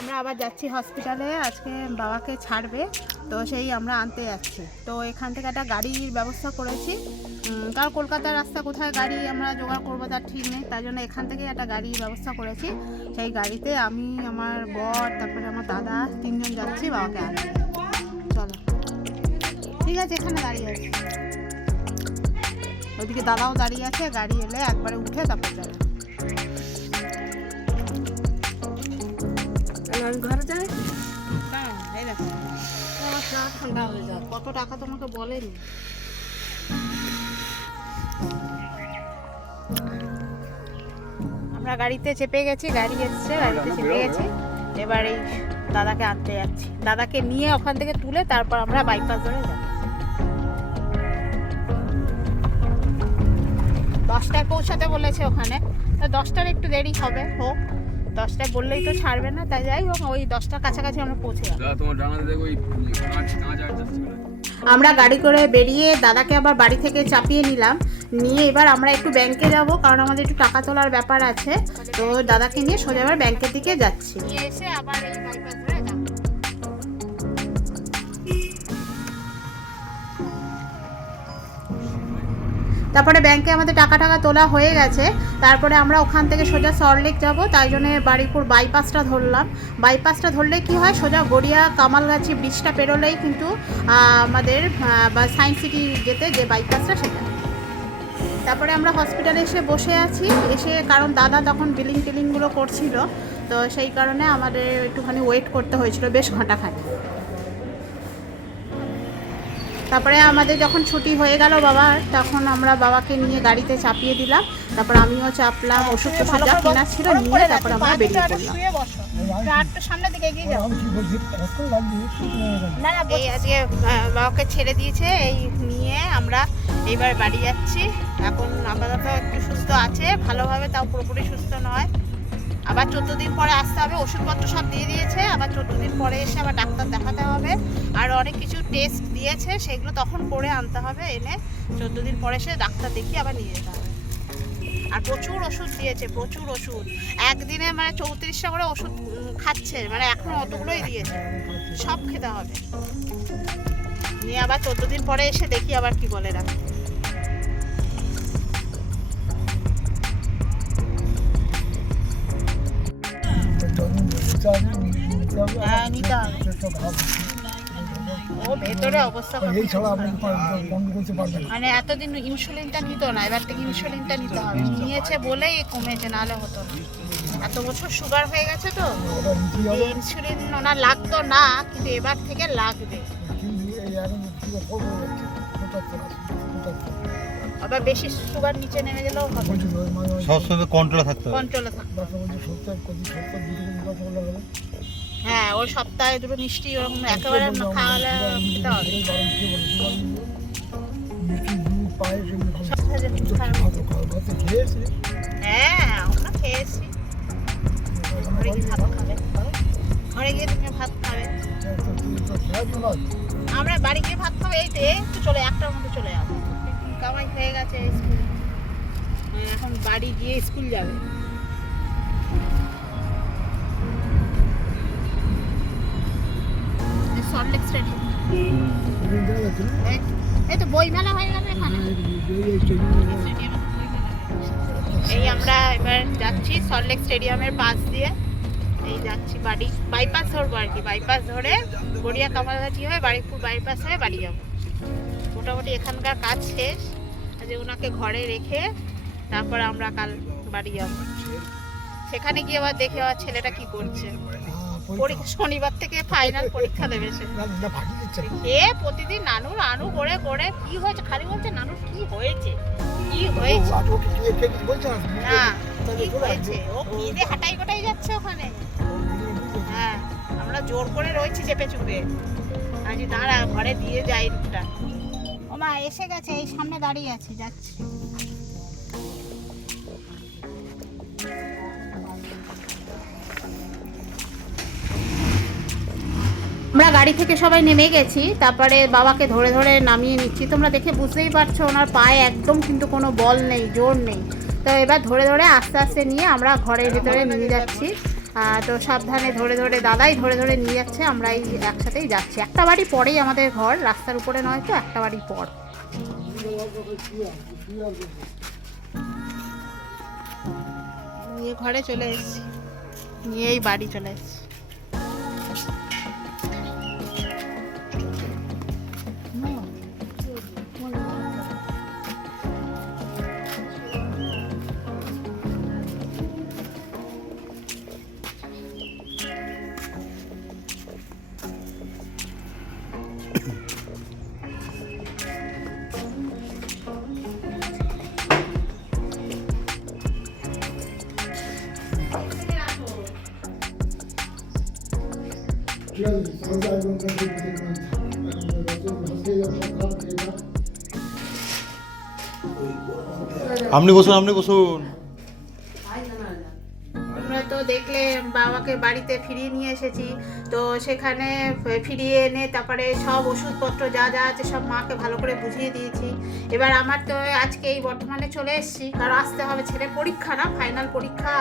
আমরা আবার যাচ্ছি হসপিটালে আজকে বাবাকে ছাড়বে, তো সেই আমরা আনতে যাচ্ছি। তো এখান থেকে একটা গাড়ির ব্যবস্থা করেছি। কারণ কলকাতার রাস্তা কোথায় গাড়ি আমরা জোগাড় করব তার ঠিক নেই, তাই জন্য এখান থেকে একটা গাড়ির ব্যবস্থা করেছি। সেই গাড়িতে আমি, আমার বর, তারপরে আমার দাদা তিনজন যাচ্ছি, বাবাকে আনতে চলো। ঠিক আছে, এখানে দাঁড়িয়ে আছে। ওইদিকে দাদাও দাঁড়িয়ে আছে, গাড়ি এলে একবারে উঠে তারপর যাবে। আমি ঘরে যাই হ্যাঁ ঠান্ডা হয়ে যাবে কত টাকা তোমাকে বলেনি? আমরা গাড়িতে চেপে গেছি গাড়ি এসছে গাড়িতে চেপে গেছি। এবার এই দাদাকে আনতে যাচ্ছি। দাদাকে নিয়ে ওখান থেকে তুলে তারপর আমরা বাইপাস ধরে যাব। দশটায় পৌঁছাতে বলেছে ওখানে। তা দশটার একটু দেরি হবে। হোক। দশটায় বললেই তো ছাড়বে না তাই যাই হোক ওই দশটার কাছাকাছি আমরা পৌঁছে। আমরা গাড়ি করে বেরিয়ে দাদাকে আবার বাড়ি থেকে চাপিয়ে নিলাম। নিয়ে এবার আমরা একটু ব্যাংকে যাব কারণ আমাদের একটু টাকা তোলার ব্যাপার আছে। তো দাদাকে নিয়ে সোজা এবার ব্যাংকের দিকে যাচ্ছি। নিয়ে এসে আবার তারপরে ব্যাংকে আমাদের টাকা টাকা তোলা হয়ে গেছে। তারপরে আমরা ওখান থেকে সোজা সল্টলেক যাব। তাই জন্য বাড়িপুর বাইপাসটা ধরলাম। বাইপাসটা ধরলে কি হয়? সোজা গড়িয়া, কামালগাছি ব্রিজটা পেরোলেই কিন্তু আমাদের সায়েন্স সিটি যেতে যে বাইপাসটা সেটা। তারপরে আমরা হসপিটালে এসে বসে আছি। এসে কারণ দাদা তখন বিলিং টিলিংগুলো করছিল। তো সেই কারণে আমাদের একটুখানি ওয়েট করতে হয়েছিল। বেশ ঘন্টাখানি তারপরে আমাদের যখন ছুটি হয়ে গেল বাবার তখন আমরা বাবাকে নিয়ে গাড়িতে চাপিয়ে দিলাম। তারপর আমিও চাপলাম ওষুধ টষুধ যা কেনা ছিল নিয়ে তারপর আমরা বেরিয়ে পড়লাম। সামনের দিকে এগিয়ে যাও। না না এই আজকে বাবাকে ছেড়ে দিয়েছে এই নিয়ে আমরা এইবার বাড়ি যাচ্ছি। এখন আপাতত একটু সুস্থ আছে ভালোভাবে তাও পুরোপুরি সুস্থ নয়। আবার চোদ্দ দিন পরে আসতে হবে, ওষুধপত্র সব দিয়ে দিয়েছে, আবার চোদ্দ দিন পরে এসে আবার ডাক্তার দেখাতে হবে। আর অনেক কিছু টেস্ট দিয়েছে, সেগুলো তখন করে আনতে হবে, এনে চোদ্দ দিন পরে এসে ডাক্তার দেখিয়ে আবার নিয়ে যেতে হবে। আর প্রচুর ওষুধ দিয়েছে, প্রচুর ওষুধ। একদিনে মানে চৌত্রিশটা করে ওষুধ খাচ্ছে মানে এখন অতগুলোই দিয়েছে। সব খেতে হবে। নিয়ে আবার চোদ্দ দিন পরে এসে দেখি আবার কি বলে ডাক্তার হ্যাঁ ও ভেতরে অবস্থা এই ছাড়া আপনি বন্ধ করতে পারবেন মানে এতদিন ইনসুলিনটা নিত না এবার থেকে ইনসুলিনটা নিতে হবে। নিয়েছে বলেই কমেছে নাহলে হতো না। এত বছর সুগার হয়ে গেছে তো ইনসুলিন ওনার লাগতো না কিন্তু এবার থেকে লাগবে। আবার বেশি সুগার নিচে নেমে গেলেও হবে। সবসময় কন্ট্রোলে থাকতে হবে। কন্ট্রোলে বলা গেলে হ্যাঁ ওই সপ্তাহে দুটো মিষ্টি ওরকম একেবারে না খাওয়ালে খেতে হবে। হ্যাঁ আমরা খেয়েছি। ঘরে গিয়ে ভাত খাবে। ঘরে গিয়ে তুমি ভাত খাবে। আমরা বাড়ি গিয়ে ভাত খাব এই তো চলে একটার মধ্যে চলে যাব কামাই হয়ে গেছে স্কুল। এখন বাড়ি গিয়ে স্কুল যাবে। সল্টলেক স্টেডিয়াম এই তো বই মেলা হয়ে এখানে। এই আমরা এবার যাচ্ছি সল্টলেক স্টেডিয়ামের পাশ দিয়ে। এই যাচ্ছি বাড়ি। বাইপাস ধরবো আর কি। বাইপাস ধরে গড়িয়া কামালঘাটি হয়ে বাড়িপুর বাইপাস হয়ে বাড়ি যাব। মোটামুটি এখানকার কাজ শেষ। যে ওনাকে ঘরে রেখে তারপর আমরা কাল বাড়ি যাব। সেখানে গিয়ে আবার দেখে আবার ছেলেটা কি করছে। পরীক্ষা, শনিবার থেকে ফাইনাল পরীক্ষা দেবে সে। এ প্রতিদিন নানু নানু করে করে কি হয়েছে? খালি বলছে নানুর কি হয়েছে? কি হয়েছে? না, কি হয়েছে? ও খিদে হাঁটাই গোটাই যাচ্ছে ওখানে। হ্যাঁ আমরা জোর করে রয়েছি চেপে চুপে আজ দাঁড়া, ঘরে দিয়ে যাই রুটটা ও মা, এসে গেছে, এই সামনে দাঁড়িয়ে আছে, যাচ্ছে। আমরা গাড়ি থেকে সবাই নেমে গেছি, তারপরে বাবাকে ধরে ধরে নামিয়ে নিচ্ছি। তোমরা দেখে বুঝতেই পারছ, ওনার পায়ে একদম কিন্তু কোনো বল নেই, জোর নেই। তো এবার ধরে ধরে আস্তে আস্তে নিয়ে আমরা ঘরের ভিতরে নিয়ে যাচ্ছি। তো সাবধানে ধরে ধরে দাদাই ধরে ধরে নিয়ে যাচ্ছে আমরা এই একসাথেই যাচ্ছি। একটা বাড়ি পরেই আমাদের ঘর, রাস্তার উপরে নয় তো, একটা বাড়ি পর। নিয়ে ঘরে চলে এসেছি। নিয়েই বাড়ি চলে এসেছি। আপনি বসুন আপনি বসুন। তো দেখলে বাবাকে বাড়িতে ফিরিয়ে নিয়ে এসেছি। তো সেখানে ফিরিয়ে এনে তারপরে সব ওষুধপত্র যা যা আছে সব মাকে ভালো করে বুঝিয়ে দিয়েছি। এবার আমার তো আজকে এই বর্তমানে চলে এসেছি। কারণ আসতে হবে ছেলে পরীক্ষা না ফাইনাল পরীক্ষা।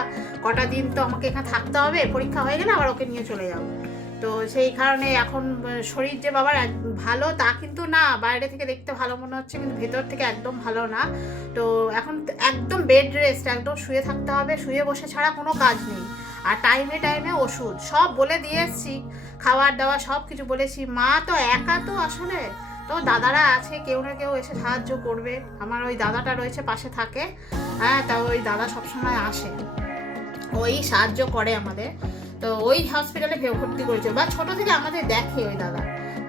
কটা দিন তো আমাকে এখানে থাকতে হবে, পরীক্ষা হয়ে গেলে আবার ওকে নিয়ে চলে যাব। তো সেই কারণে এখন শরীর যে বাবার ভালো তা কিন্তু না, বাইরে থেকে দেখতে ভালো মনে হচ্ছে, কিন্তু ভেতর থেকে একদম ভালো না। তো এখন একদম বেড রেস্ট একদম শুয়ে থাকতে হবে, শুয়ে বসে ছাড়া কোনো কাজ নেই। আর টাইমে টাইমে ওষুধ, সব বলে দিয়ে এসছি খাবার দাওয়া সব কিছু বলেছি মা তো একা তো আসলে, তো দাদারা আছে, কেউ না কেউ এসে সাহায্য করবে। আমার ওই দাদাটা রয়েছে, পাশে থাকে। হ্যাঁ তা ওই দাদা সবসময় আসে। ওই সাহায্য করে আমাদের। তো ওই হসপিটালে ভর্তি করেছে। বা ছোট থেকে আমাদের দেখে ওই দাদা।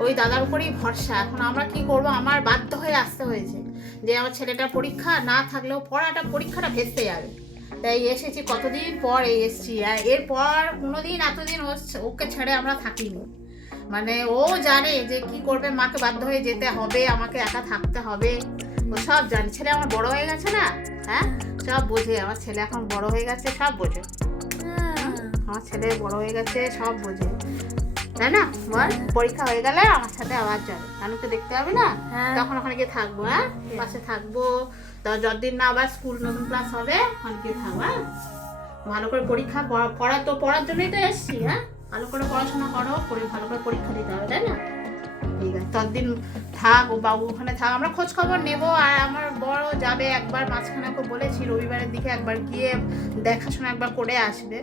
ওই দাদার উপরেই ভরসা। এখন আমরা কি করব? আমার বাধ্য হয়ে আসতে হয়েছে যে আমার ছেলেটার পরীক্ষা না থাকলেও পড়াটা, পরীক্ষাটা ভেস্তে যাবে। তাই এসেছি কতদিন পর এই এসেছি। আর এরপর কোনোদিন এতদিন ওকে ছেড়ে আমরা থাকিনি। মানে ও জানে যে কি করবে, মাকে বাধ্য হয়ে যেতে হবে, আমাকে একা থাকতে হবে। ও সব জানে। ছেলে আমার বড় হয়ে গেছে না? হ্যাঁ? সব বোঝে। আমার ছেলে এখন বড় হয়ে গেছে, সব বোঝে। আমার ছেলে বড় হয়ে গেছে সব বোঝে। তাই না? বল পরীক্ষা হয়ে গেলে আমার সাথে আবার যাবে। নানুকে দেখতে হবে না? তখন ওখানে গিয়ে থাকব হ্যাঁ? পাশে থাকব। তো যতদিন না আবার স্কুল নতুন ক্লাস হবে ওখানে গিয়ে থাকব হ্যাঁ? ভালো করে পরীক্ষা পড়া- পড়া তো পড়ার জন্যই তো এসছি হ্যাঁ? ভালো করে পড়াশোনা করো করে ভালো করে পরীক্ষা দিতে হবে তাই না? ঠিক আছে। ততদিন থাক ও বাবু ওখানে থাক। আমরা খোঁজ খবর নেব আর আমার বড় যাবে একবার মাঝখানে ওকে বলেছি রবিবারের দিকে একবার গিয়ে দেখাশোনা একবার করে আসবে।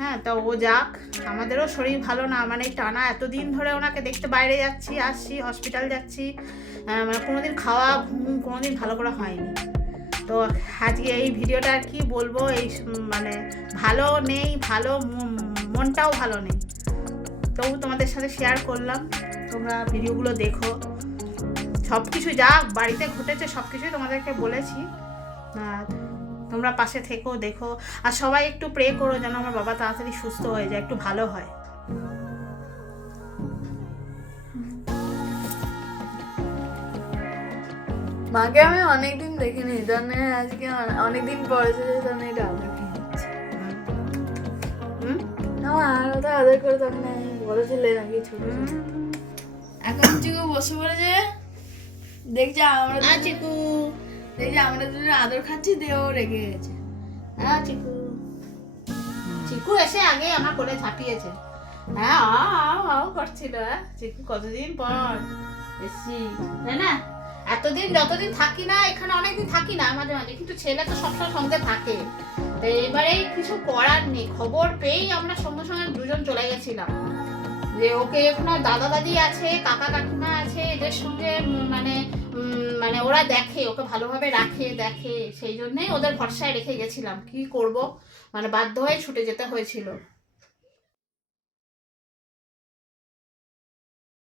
হ্যাঁ তো ও যাক, আমাদেরও শরীর ভালো না মানে টানা এতদিন ধরে ওনাকে দেখতে বাইরে যাচ্ছি, আসছি হসপিটাল যাচ্ছি মানে কোনোদিন খাওয়া, ঘুম কোনোদিন ভালো করে হয়নি। তো আজকে এই ভিডিওটা আর কি বলব, এই মানে ভালো নেই, ভালো মনটাও ভালো নেই। তবু তোমাদের সাথে শেয়ার করলাম, তোমরা ভিডিওগুলো দেখো। সব কিছু যা বাড়িতে ঘটেছে সব কিছুই তোমাদেরকে বলেছি। আর তোমরা পাশে থেকো দেখো। আর সবাই একটু প্রে করো যেন আমার বাবা তাড়াতাড়ি সুস্থ হয়ে যায় একটু ভালো হয়। মাকে আমি অনেকদিন দেখিনি জানে আজকে অনে- অনেকদিন পরে এসেছে জানে এটা হুম? আমার আর ওটা আদর করে তখন আমি বড় ছেলে নাকি ছোট। এখন চিকু বসে পড়েছে। দেখছে আমরা আ চিকু দেখছে আমরা দুজন আদর খাচ্ছি দেও রেগে গেছে। আ চিকু। চিকু এসে আগে আমার কোলে ঝাঁপিয়েছে। হ্যাঁ আও আও করছিল হ্যাঁ? চিকু, কতদিন পর? এসছি। তাই না? এতদিন, যতদিন থাকি না, এখানে অনেকদিন থাকি না, মাঝে মাঝে। কিন্তু ছেলে তো সবসময় সঙ্গে থাকে। তো এবারে কিছু করার নেই। খবর পেয়েই আমরা সঙ্গে সঙ্গে দুজন চলে গেছিলাম। যে ওকে এখনও দাদা দাদি আছে, কাকা কাকিমা আছে, এদের সঙ্গে মানে মানে ওরা দেখে, ওকে ভালোভাবে রাখে, দেখে, সেই জন্যই ওদের ভরসায় রেখে গেছিলাম। কি করব? মানে বাধ্য হয়ে ছুটে যেতে হয়েছিল।